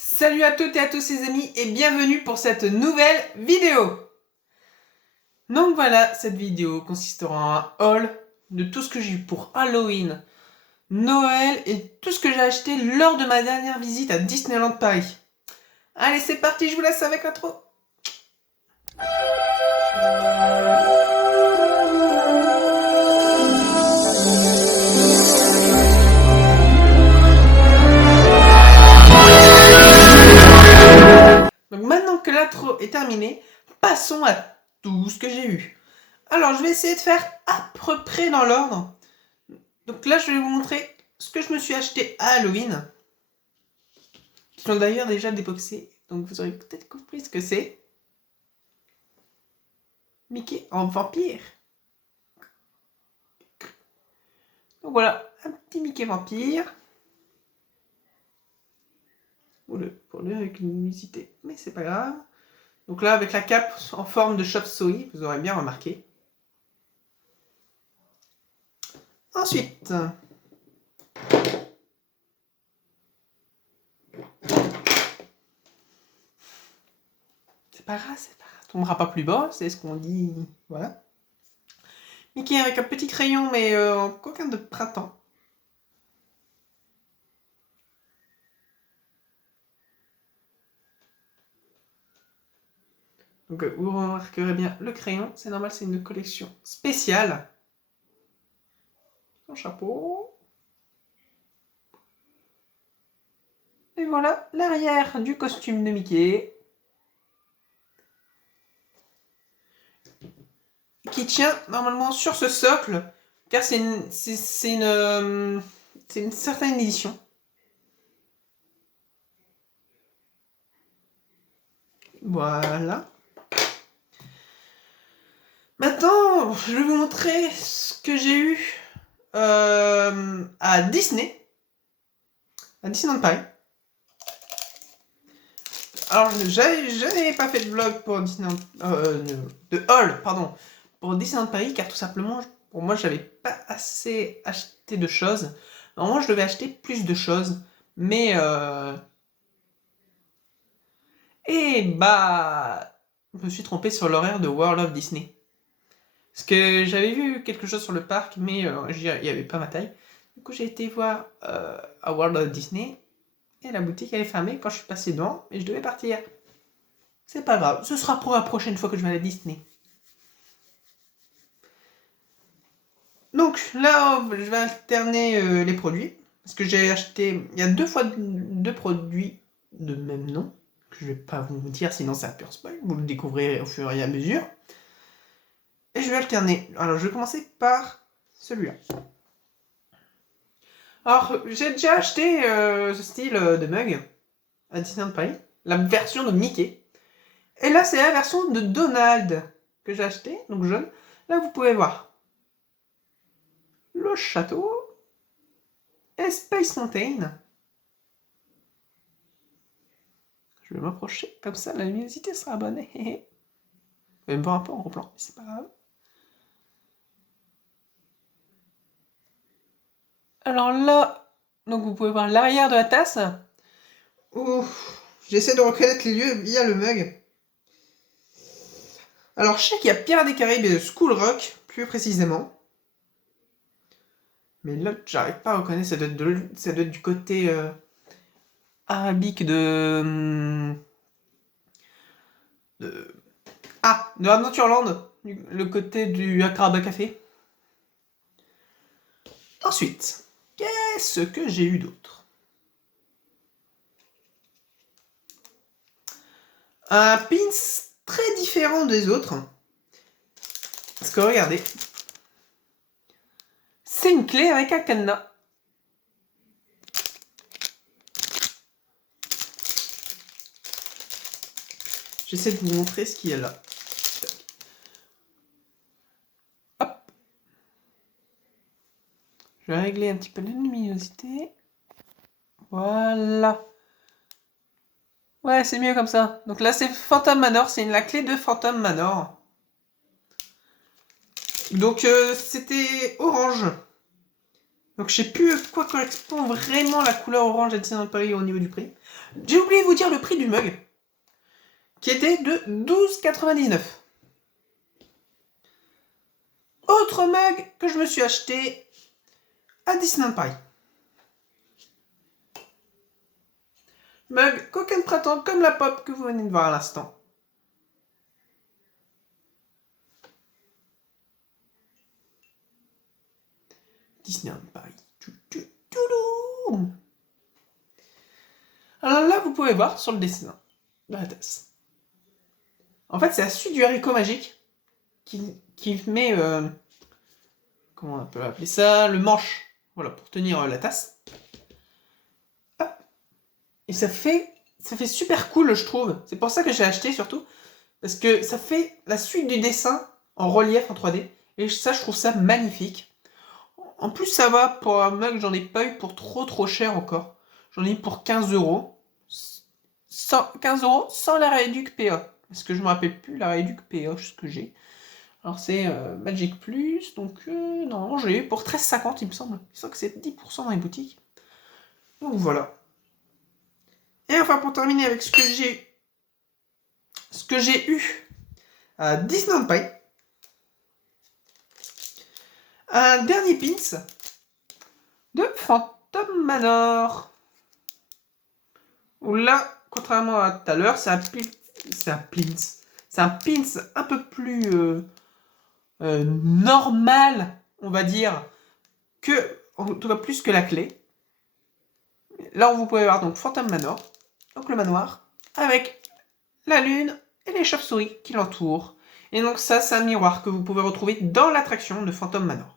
Salut à toutes et à tous les amis et bienvenue pour cette nouvelle vidéo. Donc voilà, cette vidéo consistera en un haul de tout ce que j'ai eu pour Halloween, Noël et tout ce que j'ai acheté lors de ma dernière visite à Disneyland Paris. Allez, c'est parti, je vous laisse avec l'intro. Donc maintenant que l'intro est terminée, passons à tout ce que j'ai eu. Alors je vais essayer de faire à peu près dans l'ordre. Donc là je vais vous montrer ce que je me suis acheté à Halloween. Qui sont d'ailleurs déjà déboxés. Donc vous aurez peut-être compris ce que c'est. Mickey en vampire. Donc voilà, un petit Mickey vampire. Pour le avec une luminosité, mais c'est pas grave. Donc là, avec la cape en forme de chauve-souris, vous aurez bien remarqué. Ensuite, c'est pas grave, ça tombera pas plus bas, c'est ce qu'on dit. Voilà. Mickey avec un petit crayon, mais en coquin de printemps. Donc vous remarquerez bien le crayon, c'est normal, c'est une collection spéciale. Son chapeau. Et voilà l'arrière du costume de Mickey. Qui tient normalement sur ce socle, car c'est une certaine édition. Voilà. Maintenant, je vais vous montrer ce que j'ai eu à Disney, à Disneyland Paris. Alors, j'avais pas fait de vlog pour Disneyland, de haul, pardon, pour Disneyland Paris, car tout simplement, pour moi, j'avais pas assez acheté de choses. Normalement, je devais acheter plus de choses, mais et bah, je me suis trompé sur l'horaire de World of Disney. Parce que j'avais vu quelque chose sur le parc, mais il n'y avait pas ma taille. Du coup, j'ai été voir à World of Disney, et la boutique elle est fermée quand je suis passé devant, et je devais partir. C'est pas grave, ce sera pour la prochaine fois que je vais à Disney. Donc là, je vais alterner les produits. Parce que j'ai acheté, il y a deux produits de même nom, que je vais pas vous dire, sinon c'est un pur spoil, vous le découvrirez au fur et à mesure. Et je vais alterner. Alors je vais commencer par celui-là. Alors j'ai déjà acheté ce style de mug à Disneyland Paris, la version de Mickey. Et là c'est la version de Donald que j'ai acheté, donc jaune. Là vous pouvez voir le château et Space Mountain. Je vais m'approcher, comme ça la luminosité sera bonne. Même pas un peu en gros plan, mais c'est pas grave. Alors là, donc vous pouvez voir l'arrière de la tasse. Ouf, j'essaie de reconnaître les lieux via le mug. Alors je sais qu'il y a Pirates des Caraïbes et School Rock, plus précisément. Mais l'autre, j'arrive pas à reconnaître, ça doit être du côté arabique de Adventureland, le côté du Accra Café. Ensuite, qu'est-ce que j'ai eu d'autre? Un pins très différent des autres. Parce que regardez, c'est une clé avec un cadenas. J'essaie de vous montrer ce qu'il y a là. Hop. Je vais régler un petit peu la luminosité. Voilà. Ouais, c'est mieux comme ça. Donc là, c'est Phantom Manor. C'est la clé de Phantom Manor. Donc, c'était orange. Donc je sais plus quoi correspond vraiment la couleur orange à Disneyland Paris au niveau du prix. J'ai oublié de vous dire le prix du mug, qui était de 12,99 €. Autre mug que je me suis acheté à Disneyland Paris. Mug coquin de printemps comme la pop que vous venez de voir à l'instant. Disneyland Paris. Alors là, vous pouvez voir sur le dessin de la tasse. En fait, c'est la suite du haricot magique qui met, comment on peut appeler ça, le manche, voilà, pour tenir la tasse. Hop. Et ça fait super cool, je trouve. C'est pour ça que j'ai acheté surtout, parce que ça fait la suite du dessin en relief en 3D. Et ça, je trouve ça magnifique. En plus, ça va pour un mug, j'en ai pas eu pour trop cher encore. J'en ai eu pour 15 €. 15 € sans la réduc PA. Parce que je me rappelle plus la réduc PA, ce que j'ai. Alors c'est Magic Plus, donc non, j'ai eu pour 13,50 il me semble. Il semble que c'est 10% dans les boutiques. Donc voilà. Et enfin pour terminer avec ce que j'ai eu à Disneyland Paris. Un dernier pins de Phantom Manor. Où là, contrairement à tout à l'heure, c'est un pins. C'est un pins un peu plus normal, on va dire, que, en tout cas plus que la clé. Là, vous pouvez voir donc Phantom Manor, donc le manoir, avec la lune et les chauves-souris qui l'entourent. Et donc ça, c'est un miroir que vous pouvez retrouver dans l'attraction de Phantom Manor.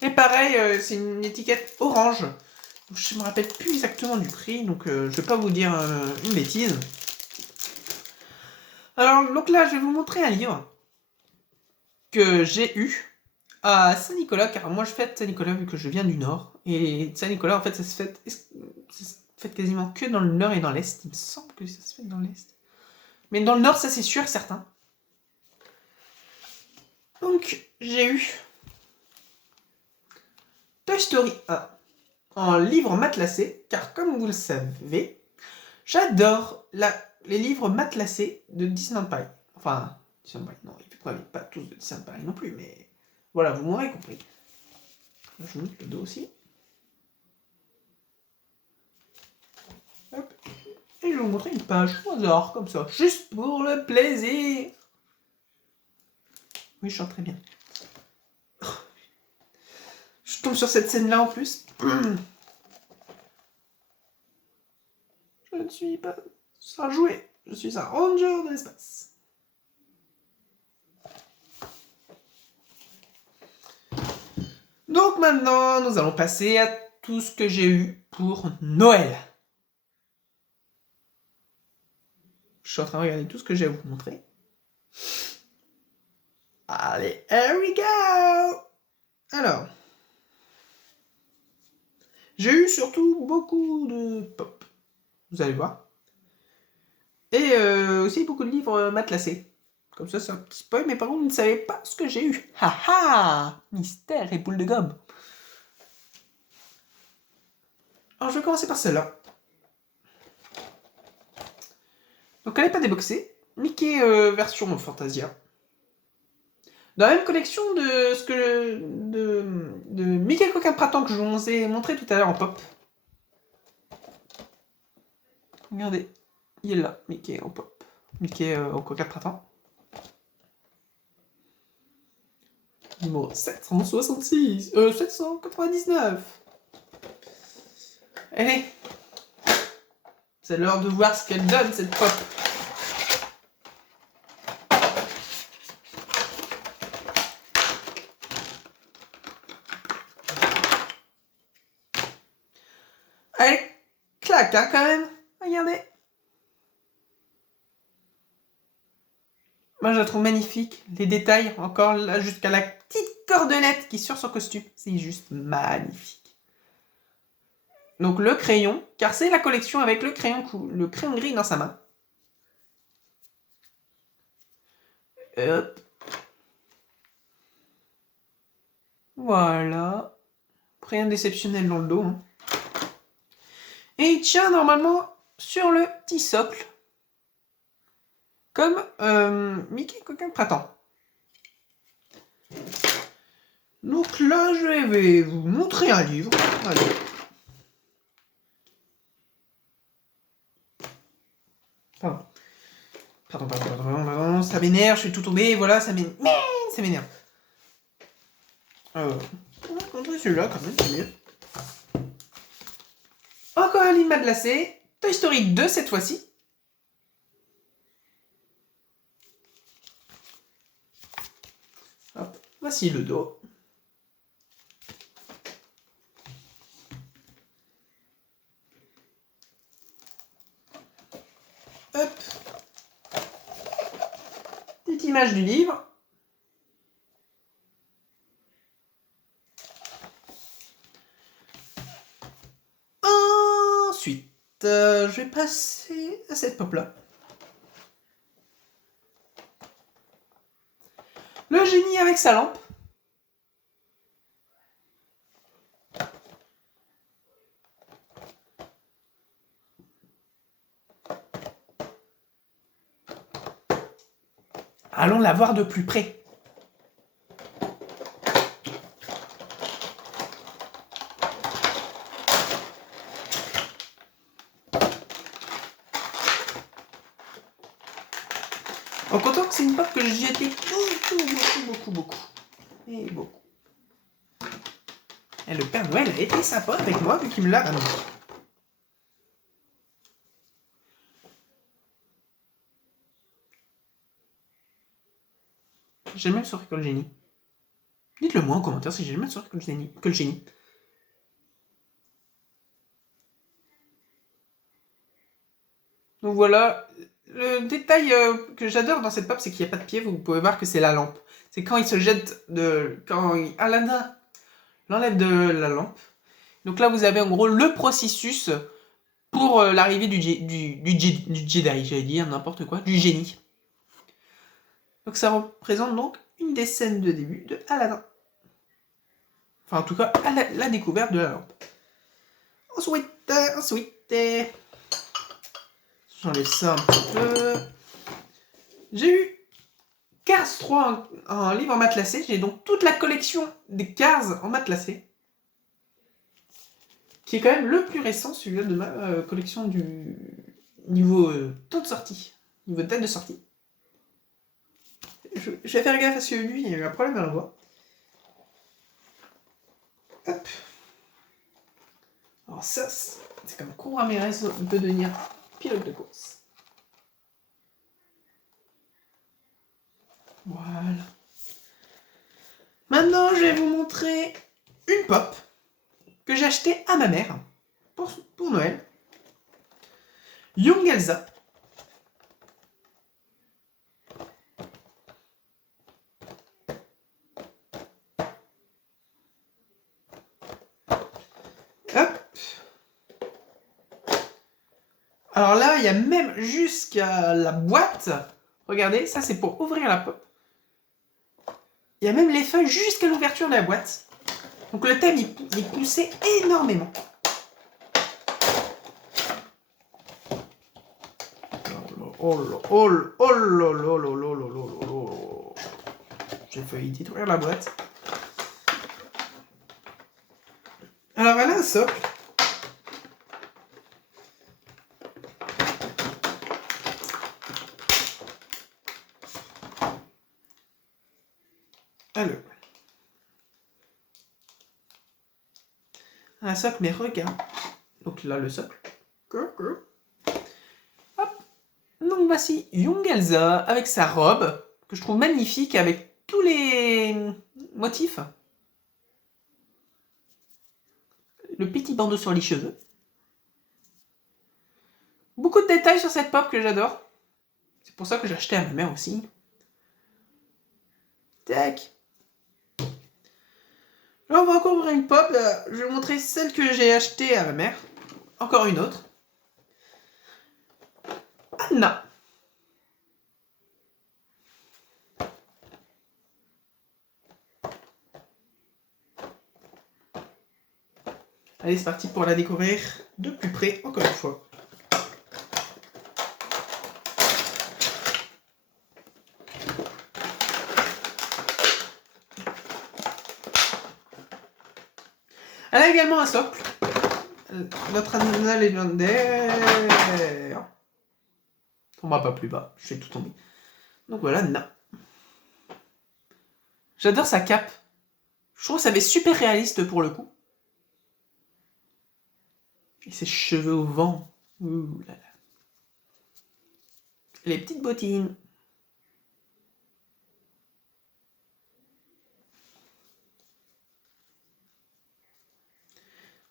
Et pareil, c'est une étiquette orange. Je ne me rappelle plus exactement du prix, donc je ne vais pas vous dire une bêtise. Alors, donc là, je vais vous montrer un livre que j'ai eu à Saint-Nicolas, car moi je fête Saint-Nicolas vu que je viens du Nord. Et Saint-Nicolas, en fait, ça se fête quasiment que dans le Nord et dans l'Est. Il me semble que ça se fait dans l'Est. Mais dans le Nord, ça c'est sûr et certain. Donc, j'ai eu Toy Story 1 en livre matelassé, car comme vous le savez, j'adore les livres matelassés de Disneyland Paris. Enfin, Disneyland Paris, non, pas tous de Disneyland Paris non plus, mais voilà, vous m'aurez compris. Je monte le dos aussi. Hop. Et je vais vous montrer une page au hasard, comme ça, juste pour le plaisir. Oui, je chante très bien. Je tombe sur cette scène-là en plus. Je ne suis pas un jouet, je suis un ranger de l'espace. Donc maintenant, nous allons passer à tout ce que j'ai eu pour Noël. Je suis en train de regarder tout ce que j'ai à vous montrer. Allez, here we go! Alors, j'ai eu surtout beaucoup de pop, vous allez voir. Et aussi beaucoup de livres matelassés. Comme ça, c'est un petit spoil, mais par contre, vous ne savez pas ce que j'ai eu. Haha! Mystère et boule de gomme. Alors, je vais commencer par celle-là. Donc, elle n'est pas déboxée. Mickey version Fantasia. Dans la même collection de Mickey Coquin de Printemps que je vous ai montré tout à l'heure en pop. Regardez, il est là, Mickey en pop. Mickey au Coquin de Printemps. Numéro 799. Allez, c'est l'heure de voir ce qu'elle donne, cette pop. Allez, claque, hein, quand même. Regardez. Moi, je la trouve magnifique. Les détails, encore là, jusqu'à la petite cordelette qui est sur son costume. C'est juste magnifique. Donc, le crayon, car c'est la collection avec le crayon gris dans sa main. Hop. Voilà. Rien d'exceptionnel dans le dos. Hein. Et il tient normalement sur le petit socle. Comme Mickey Coquin de Printemps. Donc là, je vais vous montrer un livre. Allez. Pardon. Ça m'énerve, je suis tout tombé. Voilà, ça m'énerve. On va montrer celui-là quand même, c'est mieux. Encore un livre matelassé. Toy Story 2 cette fois-ci. Hop, voici le dos. Hop. Petite image du livre. Ensuite, je vais passer à cette pop-là. Le génie avec sa lampe. Allons la voir de plus près. En comptant que c'est une pop que j'y étais beaucoup. Et beaucoup. Et le Père Noël a été sympa avec moi vu qu'il me l'a ramené. J'ai même sur que le génie. Dites-le moi en commentaire si j'ai jamais sur que le génie. Donc voilà, le détail que j'adore dans cette pop, c'est qu'il n'y a pas de pied. Vous pouvez voir que c'est la lampe. C'est quand il se jette quand Aladdin l'enlève de la lampe. Donc là, vous avez en gros le processus pour l'arrivée du Jedi, j'allais dire n'importe quoi, du génie. Donc ça représente donc une des scènes de début de Aladdin. Enfin, en tout cas, la découverte de la lampe. Ensuite, j'enlève ça un petit peu. J'ai eu Cars 3 en livre en matelassé. J'ai donc toute la collection des Cars en matelassé. Qui est quand même le plus récent, celui-là de ma collection du niveau temps de sortie. Niveau date de sortie. Je vais faire gaffe à celui-là, il y a eu un problème à l'envoi. Hop. Alors ça, c'est comme Cour Ramirez peut devenir pilote de course. Voilà. Maintenant, je vais vous montrer une pop que j'ai achetée à ma mère pour Noël. Young Elsa. Hop. Alors là, il y a même jusqu'à la boîte. Regardez, ça c'est pour ouvrir la pop. Il y a même les feuilles jusqu'à l'ouverture de la boîte. Donc le thème, il poussait énormément. J'ai failli détruire la boîte. Alors elle a un socle. Alors. Un socle, mais regarde. Donc là, le socle. Hop. Donc voici Young Elsa avec sa robe, que je trouve magnifique, avec tous les motifs. Le petit bandeau sur les cheveux. Beaucoup de détails sur cette pop que j'adore. C'est pour ça que j'ai acheté à ma mère aussi. Tac. Là, on va encore ouvrir une pop. Je vais vous montrer celle que j'ai achetée à ma mère. Encore une autre. Anna. Allez, c'est parti pour la découvrir de plus près, encore une fois. Elle a également un socle. Notre ananas légendaire. On va pas plus bas, je fais tout tomber. Donc voilà, non. J'adore sa cape. Je trouve que ça fait super réaliste pour le coup. Et ses cheveux au vent. Ouh là là. Et les petites bottines.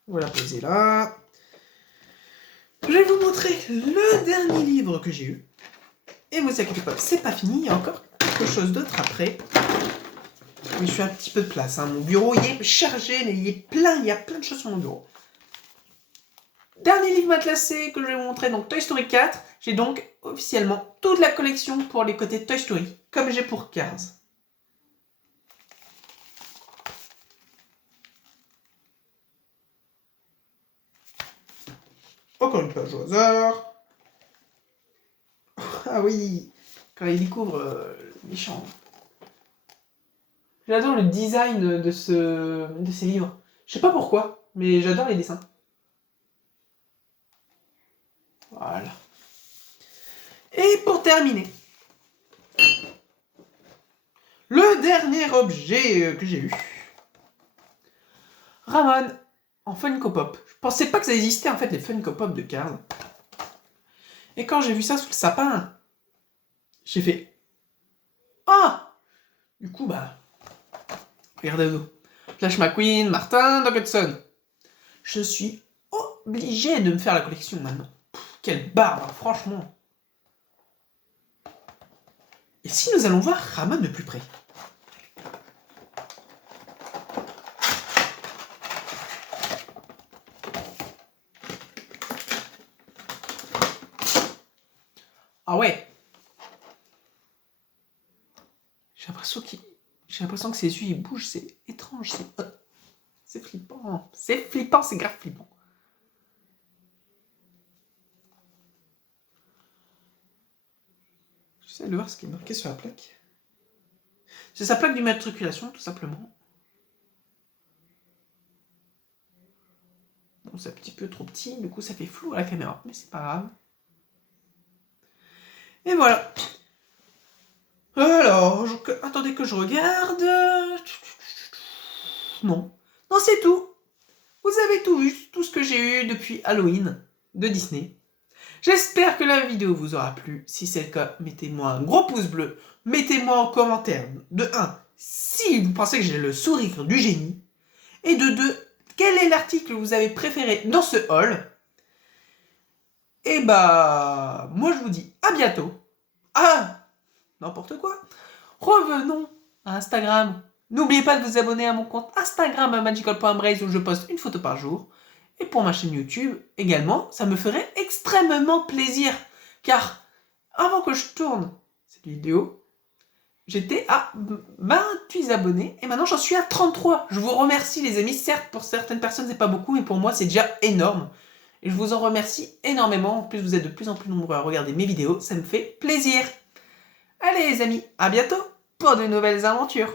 Voilà, posé là. Je vais vous montrer le dernier livre que j'ai eu. Et vous inquiétez pas, c'est pas fini, il y a encore quelque chose d'autre après. Mais je suis un petit peu de place. Hein. Mon bureau, il est chargé, mais il est plein, il y a plein de choses sur mon bureau. Dernier livre matelassé que je vais vous montrer, donc Toy Story 4. J'ai donc officiellement toute la collection pour les côtés Toy Story, comme j'ai pour Cars. Encore une page au hasard. Ah oui, quand il découvre le méchant. J'adore le design de ces livres. Je sais pas pourquoi, mais j'adore les dessins. Voilà. Et pour terminer, le dernier objet que j'ai eu. Ramon en Funko Pop. Je pensais pas que ça existait en fait les Funko Pop de Cars. Et quand j'ai vu ça sous le sapin, j'ai fait ah. Du coup regardez au dos. Flash McQueen, Martin, Doc Hudson. Je suis obligé de me faire la collection maintenant. Quelle barbe, franchement. Et si nous allons voir Ramon de plus près? Ah ouais. J'ai l'impression que ses yeux ils bougent, c'est étrange, c'est flippant. C'est flippant, c'est grave flippant. J'essaie de voir ce qui est marqué sur la plaque. C'est sa plaque d'immatriculation, tout simplement. Bon, c'est un petit peu trop petit, du coup ça fait flou à la caméra, mais c'est pas grave. Et voilà. Alors, attendez que je regarde. Non. Non, c'est tout. Vous avez tout vu, tout ce que j'ai eu depuis Halloween de Disney. J'espère que la vidéo vous aura plu. Si c'est le cas, mettez-moi un gros pouce bleu. Mettez-moi en commentaire, de 1, si vous pensez que j'ai le sourire du génie. Et de 2, quel est l'article que vous avez préféré dans ce haul. Et moi je vous dis à bientôt. Ah, n'importe quoi. Revenons à Instagram. N'oubliez pas de vous abonner à mon compte Instagram à magical.braze où je poste une photo par jour. Et pour ma chaîne YouTube également, ça me ferait extrêmement plaisir. Car avant que je tourne cette vidéo, j'étais à 28 abonnés et maintenant j'en suis à 33. Je vous remercie les amis. Certes, pour certaines personnes, c'est pas beaucoup, mais pour moi, c'est déjà énorme. Et je vous en remercie énormément. En plus, vous êtes de plus en plus nombreux à regarder mes vidéos. Ça me fait plaisir. Allez les amis, à bientôt pour de nouvelles aventures.